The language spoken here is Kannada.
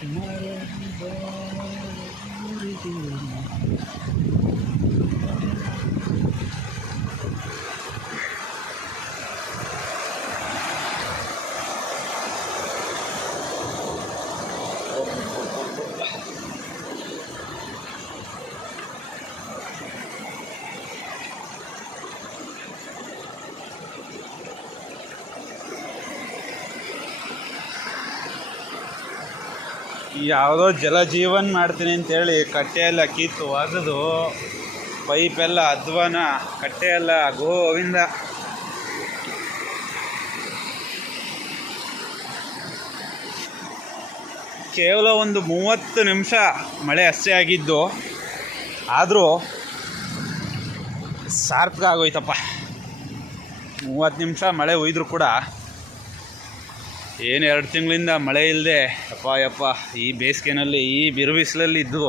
Tomorrow, I'm going ಯಾವುದೋ ಜಲಜೀವನ್ ಮಾಡ್ತೀನಿ ಅಂತೇಳಿ ಕಟ್ಟೆ ಎಲ್ಲ ಕಿತ್ತು ಒಗೆದು ಪೈಪೆಲ್ಲ ಅಧ್ವಾನ, ಕಟ್ಟೆ ಎಲ್ಲ, ಗೋವಿಂದ. ಕೇವಲ ಒಂದು ಮೂವತ್ತು ನಿಮಿಷ ಮಳೆ ಅಷ್ಟೇ ಆಗಿದ್ದು, ಆದರೂ ಸಾರ್ಥಕ ಆಗೋಯ್ತಪ್ಪ. ಮೂವತ್ತು ನಿಮಿಷ ಮಳೆ ಒಯ್ದರೂ ಕೂಡ ಏನು ಎರಡು ತಿಂಗಳಿಂದ ಮಳೆ ಇಲ್ಲದೆ ಅಪ್ಪ ಯಪ್ಪ ಈ ಬೇಸಿಗೆನಲ್ಲಿ ಈ ಬಿರು ಬಿಸಿಲಲ್ಲಿ ಇದ್ದು